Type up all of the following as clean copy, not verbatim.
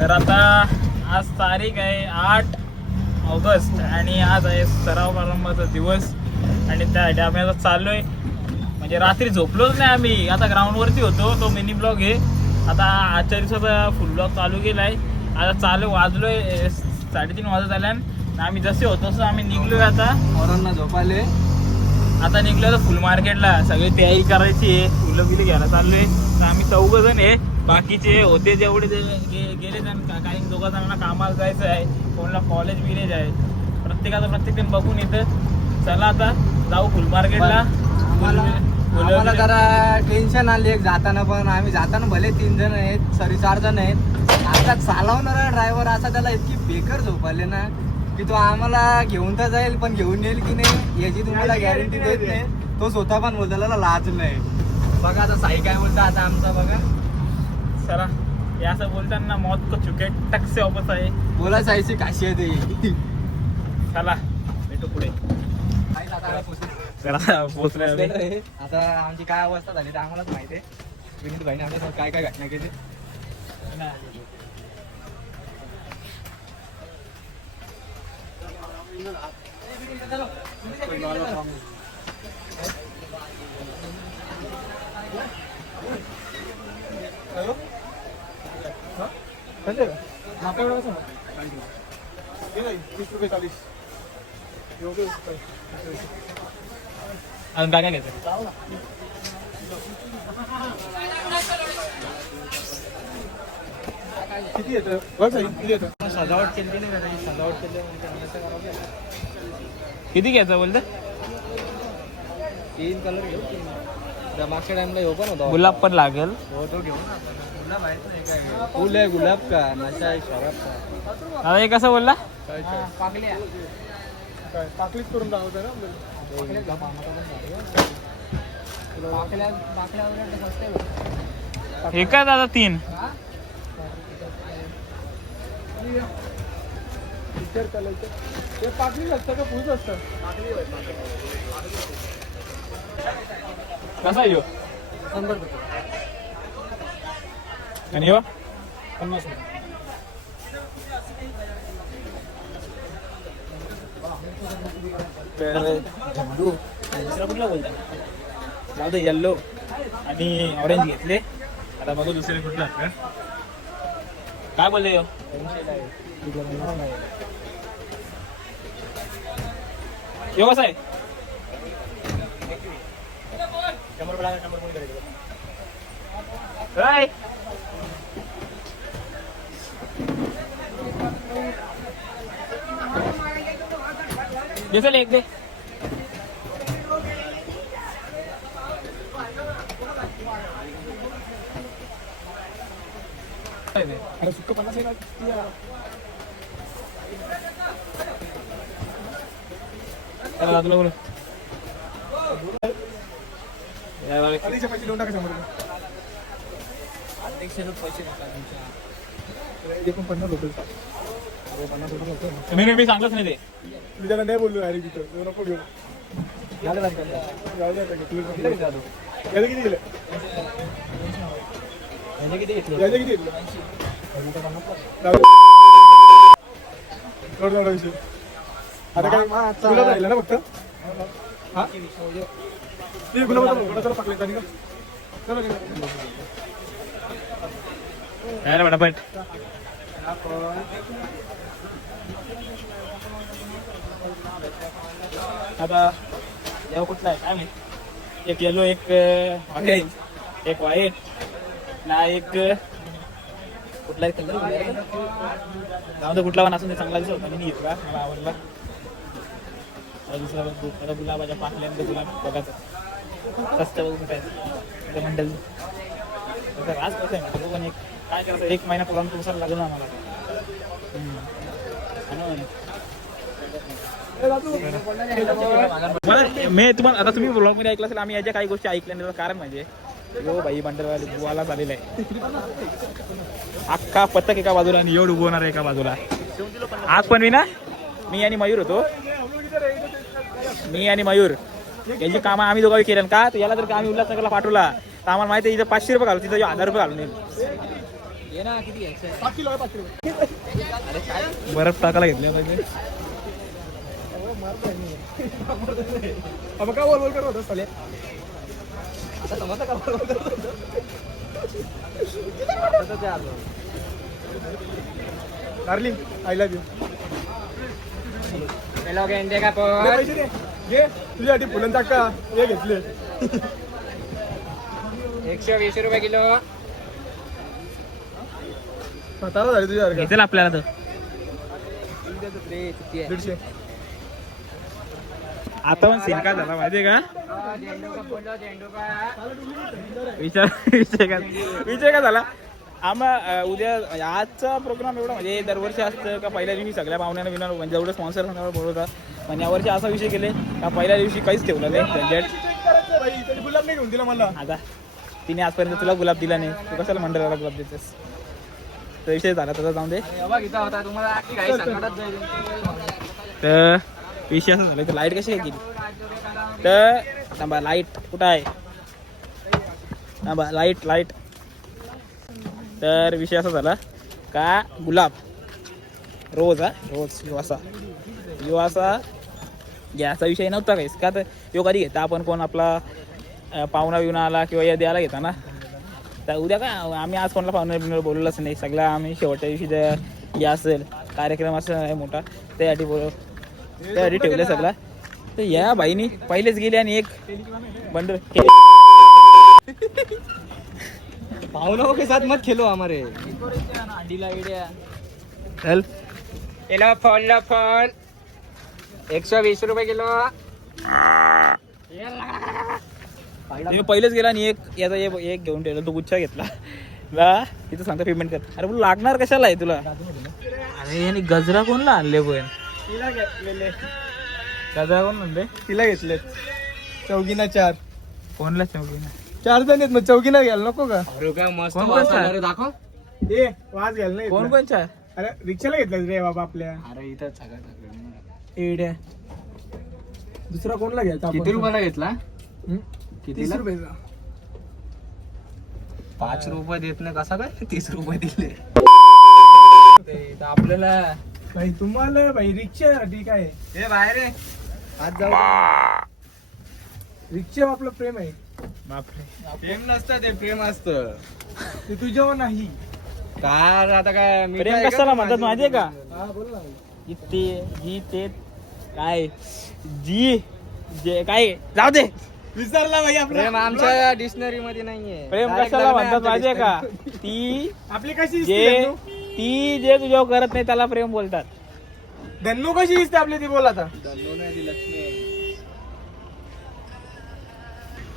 तर आता आज तारीख आहे 8 ऑगस्ट आणि आज आहे सराव प्रारंभाचा दिवस आणि त्यासाठी आम्ही आता चाललो आहे. म्हणजे रात्री झोपलोच नाही आम्ही, आता ग्राउंडवरती होतो. तो मिनी ब्लॉग आहे. आता आजच्या दिवसाचा फुल ब्लॉग चालू केला आहे. आता चालू वाजलो आहे 3:30 वाजत आल्यानं. आम्ही जसे होतो तसं आम्ही निघलोय. आता औरांना झोपाले. आता निघलो तर फुल मार्केटला सगळी तयारी करायची आहे. फुलं बिलं घ्यायला चाललोय. तर आम्ही 4 जण आहे. बाकीचे होते जेवढे गेले त्यांना, काही 2 जणांना कामाला जायचं आहे, कोणाला कॉलेज विलेज आहे. प्रत्येक जण बघून येतं. चला आता जाऊ फुल मार्केटला. आम्हाला जरा टेन्शन आली एक जाताना, पण आम्ही जाताना भले 3 जण आहेत, 4 जण आहेत. आता चालवणारा ड्रायव्हर असा त्याला इतकी बेकार झोप आले ना की तो आम्हाला घेऊन तर जाईल, पण घेऊन येईल की नाही याची तुम्हाला गॅरंटी देत नाही. तो स्वतः पण बोलतो त्याला लाज नाही. बघा आता साई काय बोलता आता आमचा बघा. चला हे असं बोलताना मौत को चुके टक से वापस आहे. बोला साईची खासियत आहे. चला भेटू पुढे. पोचले आता आमची काय अवस्था झाली ते आम्हालाच माहिती आहे. विनीत भाईने आमच्यासोबत काय काय घटना केली. अजून काय काय घ्यायचं? किती येतं? किती येतं? सजावट केली नाही का? सजावट केली किती घ्यायचं बोलतं? 3 कलर घेऊ. त्या मागच्या टाइमला येऊ पण होता. गुलाब पण लागेल. हो तो घेऊ ना. गुलाब आहे काय? फुल आहे गुलाब का नशा आहे शराब का? आता हे कसं बोलला? पाकल्या काय पाकलीच करून दाखवतो ना. हे काय दादा 3? ते पाकली असतं का फुल असतं? कसा येऊ 100 रुपये. आणि हो 50 रुपये. झेंडू दुसरा कुठला बोलता? जाऊ दे. येल्लो आणि ऑरेंज घेतले. आता बघू दुसरे कुठला काय बोलले हो? यो कसा आहे? 100 रुपये. काय दिसेल एक दे. अरे सुक्क 50 आहे ना. तुला बोल पैसे देऊन टाका 100 रुपये. मी सांगलंच नाही ते. मी त्याला नाही बोललो अरे तिथं नको घेऊ. किती घेतलं? आता काय गुलाब राहिला ना फक्त. हा ते गुलाब पाकले काय पटापट. आता याव कुठला आहे काय माहिती. एक येलो, एक ऑरेंज, एक व्हाईट ना, एक कुठला कलर जाऊ दे. कुठला पण असून चांगला दिसत मी घेतला, मला आवडला. दुसरा गुलाबाच्या पाकल्यानंतर गुलाब बघायचं स्वस्त बघून काय मंडल राज कसं आहे ना. पण एक काय करायचं, 1 महिना पुरांत तुमचा लागेल ना आम्हाला. मी तुम्हाला आता तुम्ही ब्लॉग मध्ये ऐकलं असेल, आम्ही याच्या काही गोष्टी ऐकल्या नाही. कारण म्हणजे यो भाई बंडलवाले बुवाला झालेला आहे. अख्खा पथक एका बाजूला आणि एवढं उभवणार एका बाजूला. आज पण मी आणि मयूर होतो. मी आणि मयूर याची कामं आम्ही दोघांनी केलं का. याला जर का आम्ही उल्हासनगरला पाठवला तर आम्हाला माहिती आहे इथं 500 रुपये घालू, तिथं 1000 रुपये घालून येईल. ये ना किती घ्यायचं 5 किलो आहे 5 किलो. बर्फ टाकायला घेतल्या पाहिजे. अब काय बोल करत होता साले. आता समजतं का darling I love you. Hello गेंडे का पण पैसे दे घे तुझ्यासाठी फुलं टाका हे घेतले. 120 रुपये किलो. सातारा झाली तुझ्या घेतील आपल्याला तर. 150. आता पण सीन काय झाला माहितीये का? झेंडू का बोलो झेंडू का. विषय काय झाला? आम्हा उद्या आजचा प्रोग्राम एवढा म्हणजे दरवर्षी असतं का पहिल्या दिवशी सगळ्या पाहुण्यांना विना म्हणजे जेवढं स्पॉन्सर सांगायला बोलवतात. पण यावर्षी असा विषय केले का पहिल्या दिवशी काहीच ठेवलं नाही बजेट. गुलाब नाही घेऊन दिला मला. आता तिने आजपर्यंत तुला गुलाब दिला नाही, तू कशाला मंडळाला गुलाब देतेस? तर विषय झाला तसा जाऊन दे. होता तुम्हाला काही संकटात जाईल. तर विषय असं झालं तर लाईट कशी काय गेली? तर थांबा, लाईट कुठं आहे? थांबा, लाईट. तर विषय असा झाला का गुलाब रोज यो असा घ्यायचा विषय नव्हता काहीच. का तर यो कधी घेता आपण कोण आपला पाहुणा बिवणा आला किंवा या द्यायला घेता ना. तर उद्या काय आम्ही आज कोणाला पाहुणा बिवणा बोलवलंच नाही. सगळा आम्ही शेवटच्या दिवशी या असेल कार्यक्रम असं आहे मोठा त्यासाठी ठेवलं सगळा. तर या बाईनी पहिलेच गेले आणि एक बंडल भावनाओं के साथ मत खेलो हमारे. चल हेलो फोन 120 रुपये किलो. मी पहिलेच गेला आणि याचा एक घेऊन ठेवला. तो गुच्छा घेतला ला तिथं सांगता पेमेंट कर. अरे बोल लागणार कशाला आहे तुला? अरे याने गजरा कोणला आणले? पण तिला घेतलेले. गजरा कोण म्हणले? तिला घेतलेत. चौघीना 4. कोणला चौकीना? 4 जण आहेत मग चौघीना घ्यायला नको का? अरे काय मस्त कोण वास कोणता? आला रे, दाखव. ए वाज घ्यायला नाही कोण घेतला. कोणचा? अरे रिक्षाला घेतलं रे बाबा आपल्या. अरे इथं सगळं एड्या दुसरा कोणला घ्यायचा आपण? किती रुपयाला घेतला? हं? कितीला? 30 रुपयाचा. 5 रुपये देत नाही कसा काय 30 रुपये दिले? आपल्याला भाई तुम्हाला भाई रिक्षासाठी काय आहे? हे बाहेर आहे. आज जाऊ. रिक्षा आपलं प्रेम आहे. बापरे. प्रेम नसतं ते प्रेम असतं. ते तुझ्यावर नाही. काय आता काय मी प्रेम काय कशाला करतो म्हणतात माहितीये का? हा बोल ना. इथे जी ते काय जी जे काय जाऊ दे. विसरला भाई आपला. प्रेम आमच्या डिक्शनरी मध्ये नाहीये. प्रेम Direct कशाला लग्न म्हणतात आहे माहितीये का? आमच्या ती आपली कशी जे दिसते ती जे तुझ्यावर करत नाही त्याला प्रेम बोलतात. धन्नू कशी दिसते आपली ती बोल आता. डिक्शनरी लक्ष्मी.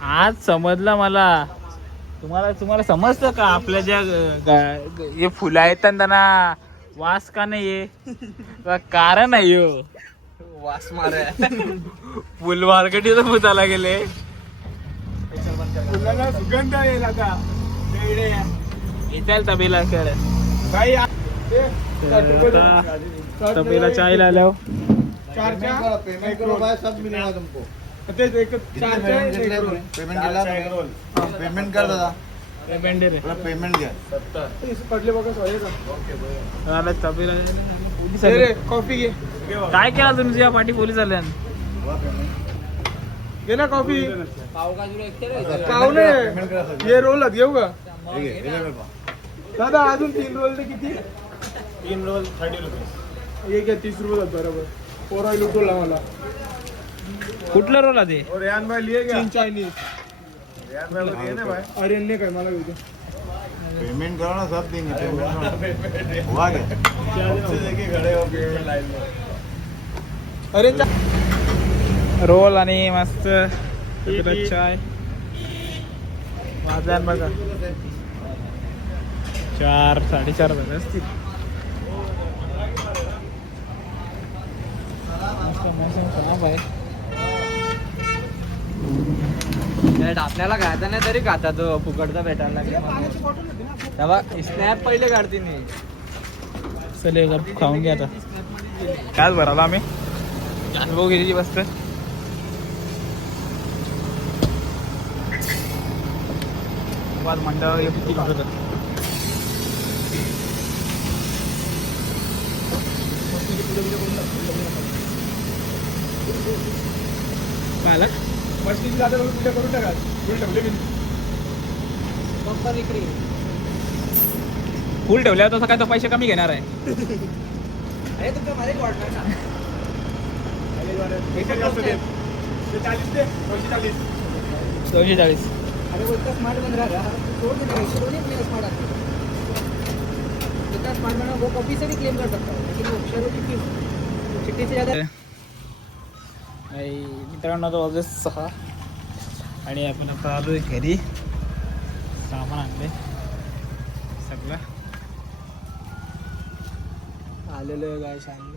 आज समजलं मला. तुम्हाला समजतं का आपल्या ज्या हे फुलं आहेत त्यांना वास का नाही आहे? कारण आहे हो. वास मार फुल मार्केटीचं भूताला गेले. फुलाला सुगंध येईल आता. वेडे. येताल तबेला कर. भाई आ- ए, आता तबेला चाय लावल्यावर 4 चा पेमेंट करो भाई, सब मिलेगा तुमको. तेच एक 4 चा एक रोल. पेमेंट केला पेमेंट कर दादा. पेमेंट दे रे. थोडा पेमेंट घ्या. पडले बघा सॉरी का. आला तबेला पोलीस दे आले. रे कॉफी घे. काय केलं तुम्ही तुझ्या पाठी पोलीस आल्या? थोडा पेमेंट. घे ना कॉफी. पावकाजूला एक तर पाहुणे पेमेंट करा सर. हे रोल घेऊ का हे घे, हे घे बा. दादा अजून 3 रोल ते किती? 3 रोल 30 रुपये. हे घ्या 30 रुपये बरोबर. पोरा लुटवला मला. कुठलं रोल आहे ते? और रेहान भाई लिए क्या? 3 चाइनीज. रेहान भाई को दिए ना भाई. अरे ने काय मला घेऊ दे. पेमेंट करो ना, सब देंगे. पेमेंट हुआ क्या? से देखिए खड़े हो के लाइन में. अरे रोल आणि मस्त इकडं चाय. वाजल्यान बघा 4 4:30 झाले असतील. मस्त मौसम खराब आहे. आपल्याला खायचा नाही तरी खातात फुकटचा भेटायला लागेल. तेव्हा स्नॅप पहिले काढते मी. चल गप खाऊन घ्या आता. काच भराला आम्ही भाऊ गेली बसत. मंडळ किती काय आलं? मशीन जाता व्हिडिओ करून टाका व्हिडिओ ठेवले मी बंपर इकडे फुल ठेवल्यावर तसं काय तर पैसे कमी घेणार आहे. अरे तुमच्या मध्ये वाटणार ना पैसे जास्त दे ते 40 दे 240 240. अरे बोलता स्मार्ट बन रहा है छोड़ दे ऐसे तो नहीं मेरा स्मार्ट आता जितना स्मार्ट बना वो कॉपी से भी क्लेम कर सकता है लेकिन वो अक्षरों की फीस चिट्ठी से ज्यादा मित्रांनो आता वाजले 6 आणि आपण आता आलोय घरी. सामान आणले सगळं आलेलो आहे काय सांग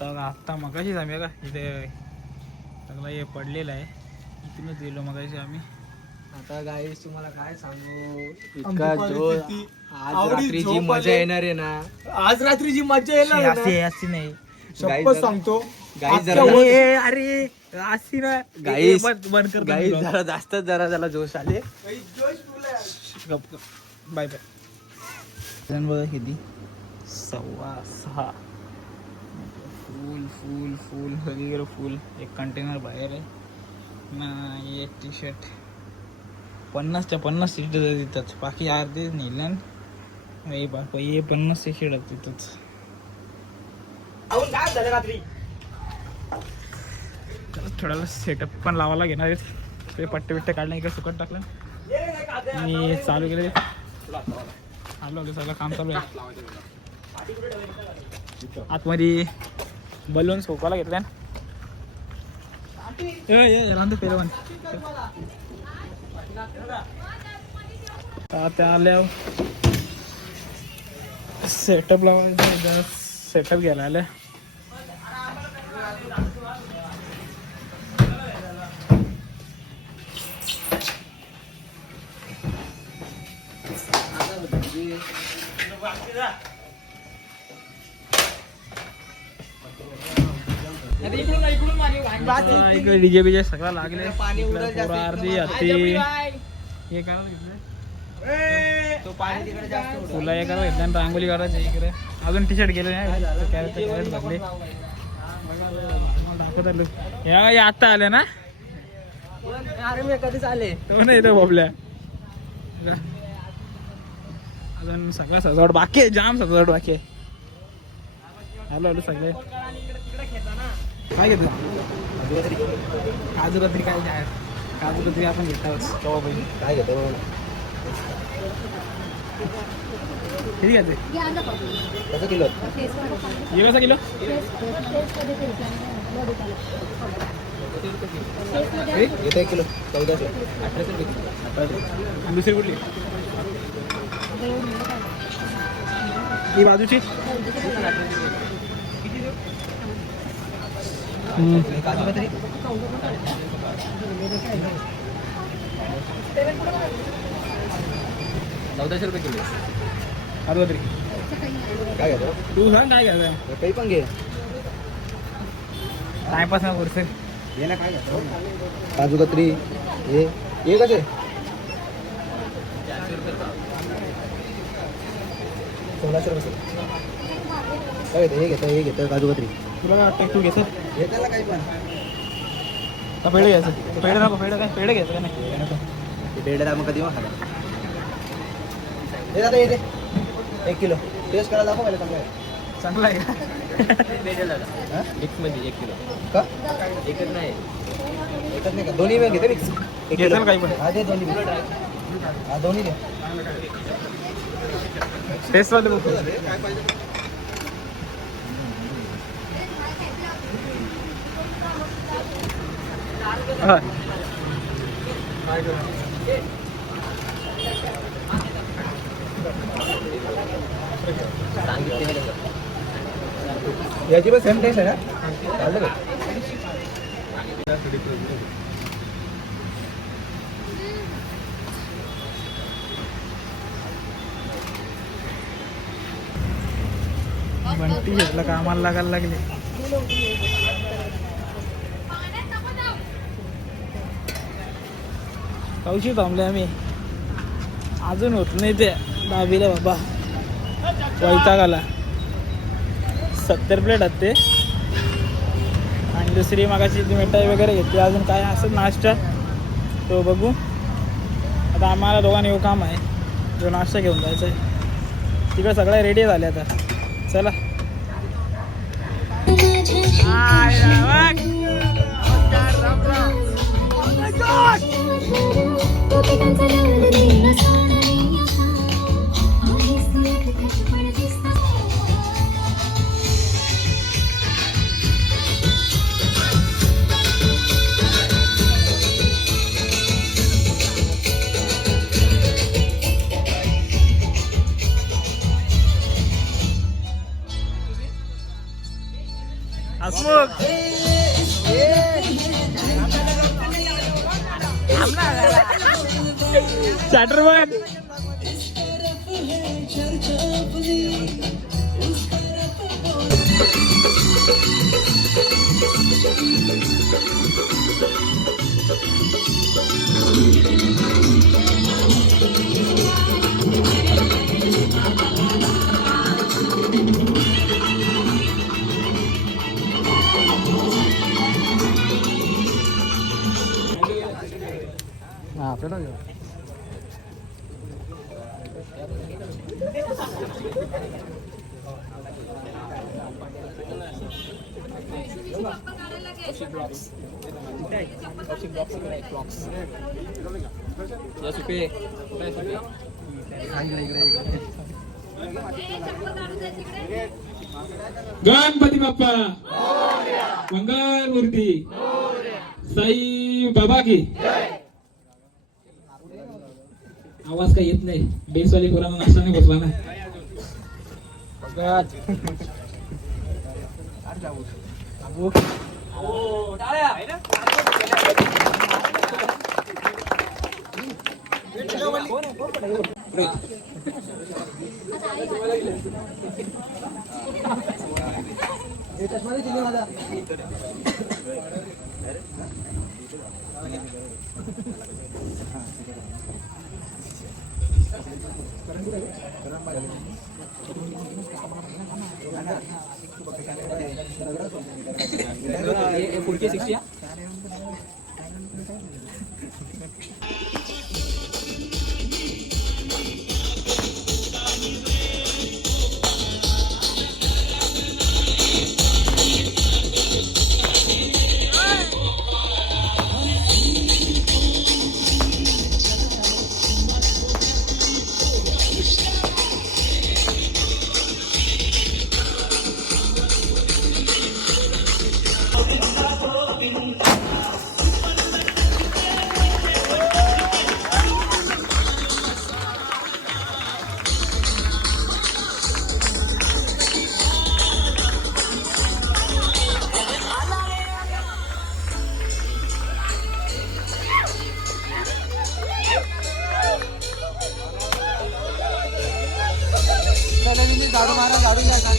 तर आत्ता मगाशीच आम्ही का इथे सगळं हे पडलेलं आहे. इथूनच गेलो मगाशी आम्ही. आता गाईस तुम्हाला काय सांगू आमची इतका जो परिस्थिती आज आवडी रात्री जी झोप मजा आली. येणार आहे ना आज रात्री जी मजा येणार आहे अशी ना, अशी नाही शपथ सांगतो गाईस आजच्या जरा वर- अरे अशी ना गाईस बंद कर गाईस जरा जास्तच जरा त्याला जोश आले बाय बाय. बघा किती 6:15. फुल फुल फुल सगळीकडे फुल. एक कंटेनर बाहेर आहे ना. एक टी शर्ट 50च्या 50 सीट तिथंच. बाकी अर्धे नेलं हे 50 सीट तिथंच. थोड्याला सेटअप पण लावायला घेणार आहेत. ते पट्टे बिट्टे काढले इकडे सुकट टाकलं आणि चालू केले. आलो सगळं काम चालू आहे. आतमध्ये बलून सोपायला घेतल्या रांधू पहिलं पण त्या आल्या सेटअप लावायचं. सेटअप घ्यायला आलं. इकडे डीजे बीजे सगळं लागले. पोरं अर्धी हत्ती हे करा फुलं हे करा घेतल्या. रांगोली काढायची इकडे. अजून टी शर्ट गेले नाही कॅरेट लागले. दाखवत आलो या आता आले ना. अरे मी कधीच आले तो नाही तो बाबल्या. अजून सगळं सजावट बाकी आहे. जाम सजावट बाकी आहे. आलो आलो सगळे. काय घेतलं काजू कतरी? काय नाही काजू कतरी आपण घेतोच केव्हा पाहिजे. काय घेतो किती घ्यायचे? कसं किलो हे कसं किलो? येतो 1 किलो 1400 आणि दुसरी कुठली? ही बाजूची काजू कतरी 1400 रुपये किलो. काजू कतरी काय घेतो तू सांग काय घ्यायचं. काही पण घे टाइमपास ना करते. ये ना काय घेतो काजू कतरी हे कसे 1600 रुपये. काय घेतो हे घेतो काजू कतरी. तुला काय वाटतं तू घेतो हे त्याला काही पण का पेढे घ्यायचं? पेढे नको. पेढे काय पेढे घ्यायचं का नाही? पेढे मग कधी मग खाला हे दादा येते 1 किलो टेस्ट करायला दाखव पहिले चांगला चांगलं आहे का? मिक्समध्ये 1 किलो का एकच नाही का दोन्ही मिळून घेते मिक्स घेताल काही पण. हा दे दोन्ही हा दोन्ही दे टेस्ट वाले बघ. हा याची पण सेम टेस्ट आहे ना चाललं का बंटी घेतला कामाला लागायला लागले. कौशी थांबले आम्ही. अजून होत नाही ते दाबीला बाबा. वैताग आला. 70 प्लेट आहेत ते. आणि दुसरी मागाची मिठाई वगैरे घेतली. अजून काय असं नाश्ता तो बघू. आता आम्हाला दोघांनी येऊ काम आहे, जो नाश्ता घेऊन जायचा आहे. तिकडे सगळं रेडी झाले आता. चला. नमस्कार, राम राम. हसमुख चॅटरमॅन. आपल्याला गणपती बाप्पा मंगल मूर्ती साई बाबा की. आवाज काही येत नाही. बेसवाली पोरांना नाश्ता नाही बसला ना. पुढची 60. झाडू मारा, झाडू द्या का?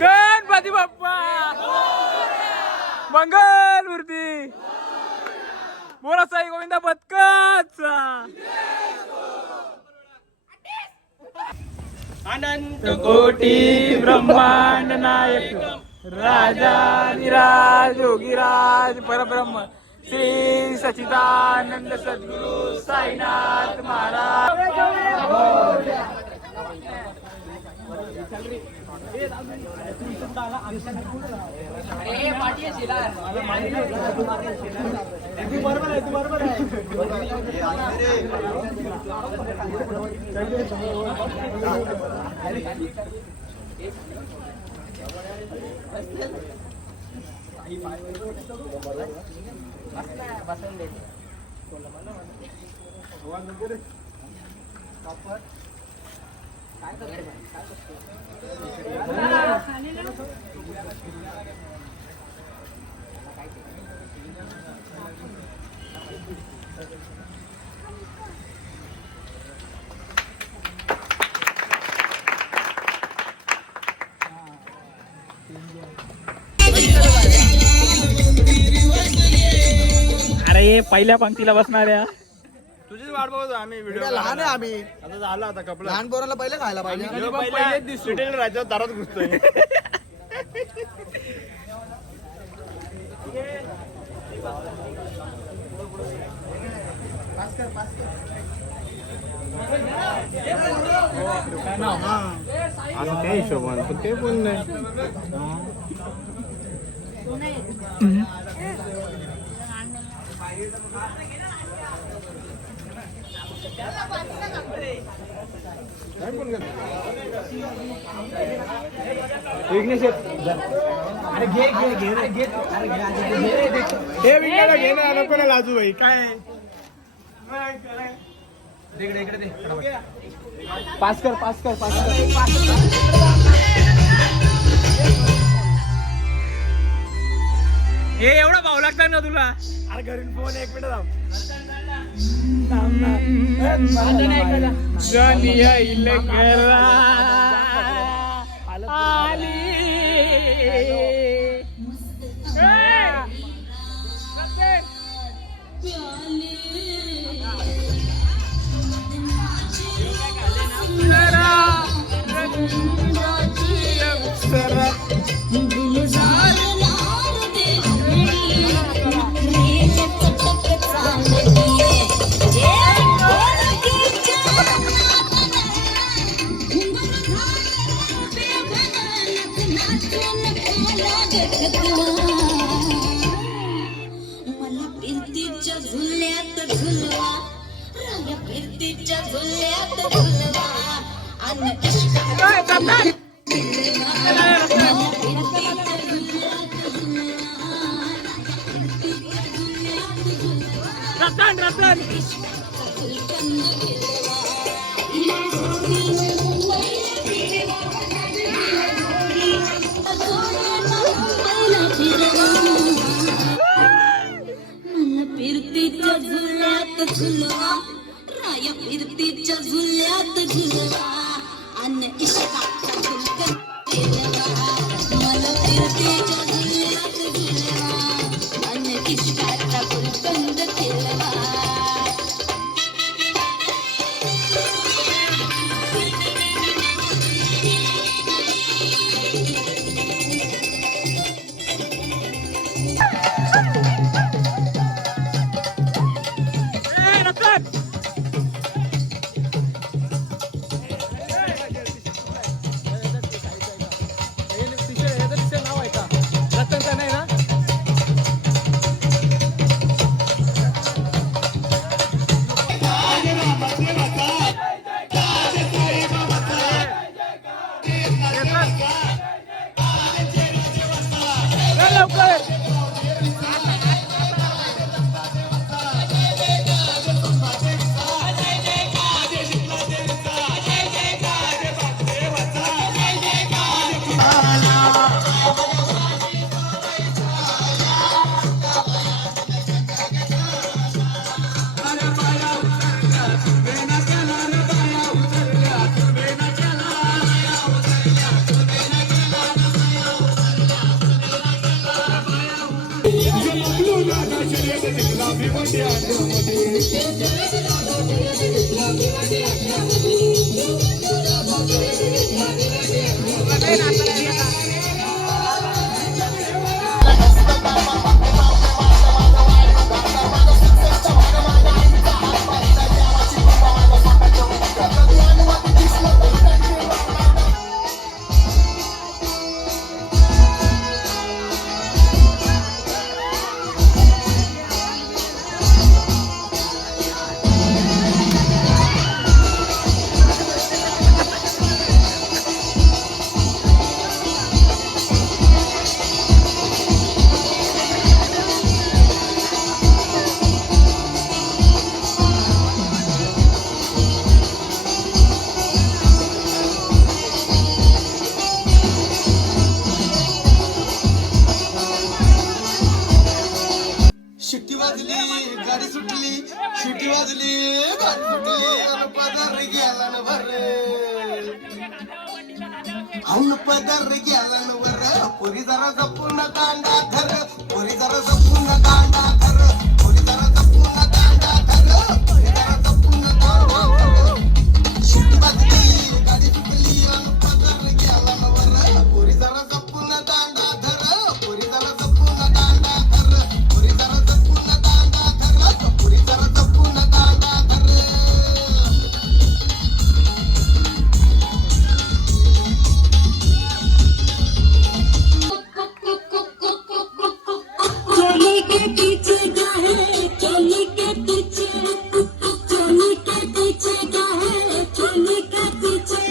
गणपती बाप्पा मंगल मूर्ती. बोला साई गोविंदा पथकाचा. अनंत कोटी ब्रह्मांड नायक राजाधिराज योगीराज परब्रह्म श्री सच्चिदानंद सद्गुरु साईनाथ महाराज. अरे पहिल्या पंक्तीला बसणाऱ्या तुझीच वाट बघतो आम्ही व्हिडिओ लहान आहे आम्ही आता झालं आता कपडा लहान पोराला पहिले खायला पाहिजे राज्यात दारात घुसतोय असं त्या हिशोबाने पण ते पण नाही हे विकायला घे ना नको ना लाजू भाई काय पास कर हे एवढा भाव लागतात ना तुला अरे घरी फोन एक मिनिट जनिया इलकरा आली मला फिरतीच्या झुल्यात झुलवा राया फिरतीच्या झुल्यात झुलवा अन रतन रतन फिरतीच्या झुल्यात झुलवा राया फिरतीच्या झुल्यात झुलवा अन इश्काचा झुलकन केलवा मला फिरतीच्या झुल्यात झुलवा अन इश्काचा झुलकन केलवा खाऊन पदर गेल्यावर पुरी जरा जपून दांडा धर पुरी जरा जपून दांडा धर पुरी जरा जपून दांडा धर पुरी जरा जपून दांडा धर शिट बदली गाडी चुकली अन पदर गेल्यावर पुरी जरा जपून दांडा धर पुरी जरा जपून दांडा धर पुरी जरा जपून दांडा धर पुरी जरा जपून दांडा धर चोली के पीछे क्या है चोली के पीछे चोली के पीछे क्या है चोली के पीछे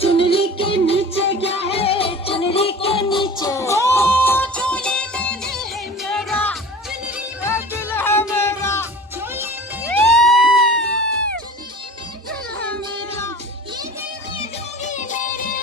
चुनरी के नीचे क्या है चुनरी के नीचे चोली में दिल है मेरा चुनरी में दिल है मेरा चोली में दिल है मेरा ये दिल में दूंगी मेरे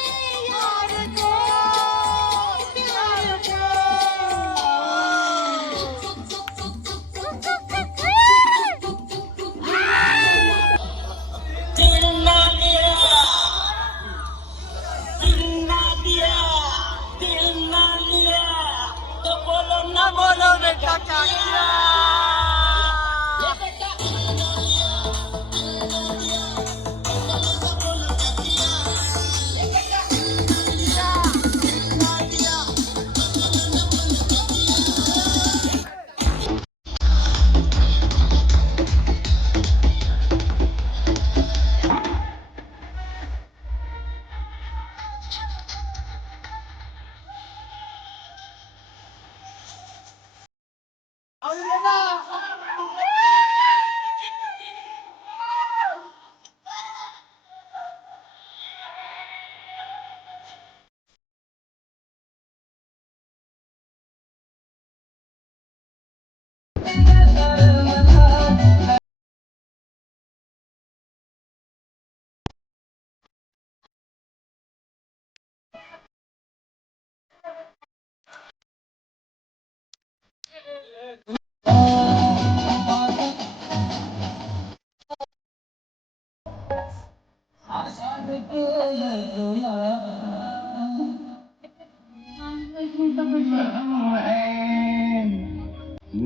यार को प्यार को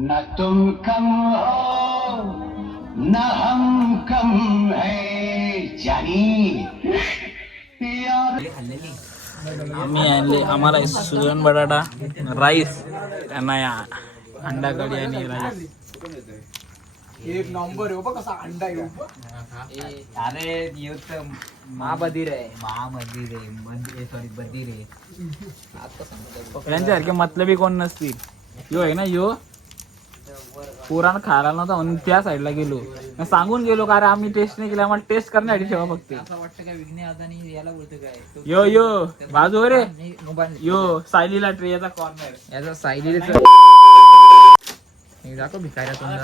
न तुम कम हो न हम कम है जानी यार आम्ही आणले आम्हाला सुगन बटाटा राईस त्यांना या अंडा कढी आणि राईस. एक नंबर हो बघ कसा अंडा येऊ अरे येऊ तर महाबधीर आहे महाबधीर आहे मंदिर सॉरी बधीर आहे आता समजा त्यांच्यासारखे मतलबी कोण नसतील. यो आहे ना यो पुराण खायला नव्हता म्हणून त्या साईडला गेलो सांगून गेलो का अरे आम्ही टेस्ट नाही केला आम्हाला टेस्ट करण्यासाठी ठेवा फक्त. असं वाटतं काय विघ्ने आता याला बोलतो काय यो यो बाजू रे मोबाईल यो सायलीला ट्रे याचा कॉर्नर याचा सायलीचा दाखव भिकाऱ्या तुम्ही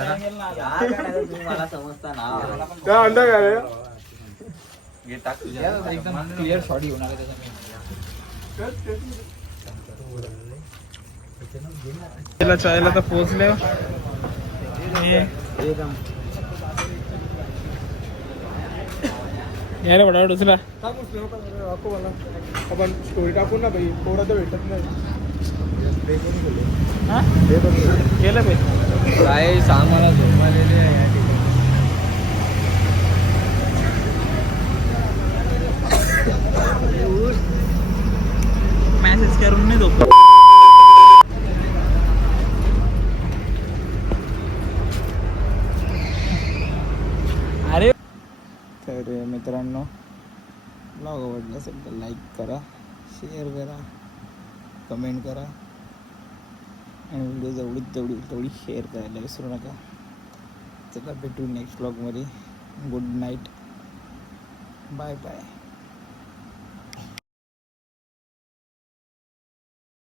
मला समजता ना त्या अंडा काय रे? एकदम क्लिअर शॉट घेऊन आला त्याचा मी चायला तर पोहोचले. यार बडा दुसरा दाखव मला आपण स्टोरी टाकू ना भाई थोडं तर भेटत नाही हा केलं बे काय सांग मला झोपलेले आहे या ठिकाणी. मॅसेज करून नाही झोप. अरे तर मित्रांनो ब्लॉग आवडला असेल तर लाईक करा शेअर करा कमेंट करा आणि व्हिडिओ जेवढी शेअर करायला विसरू नका. चला भेटू नेक्स्ट ब्लॉगमध्ये. Good night bye bye.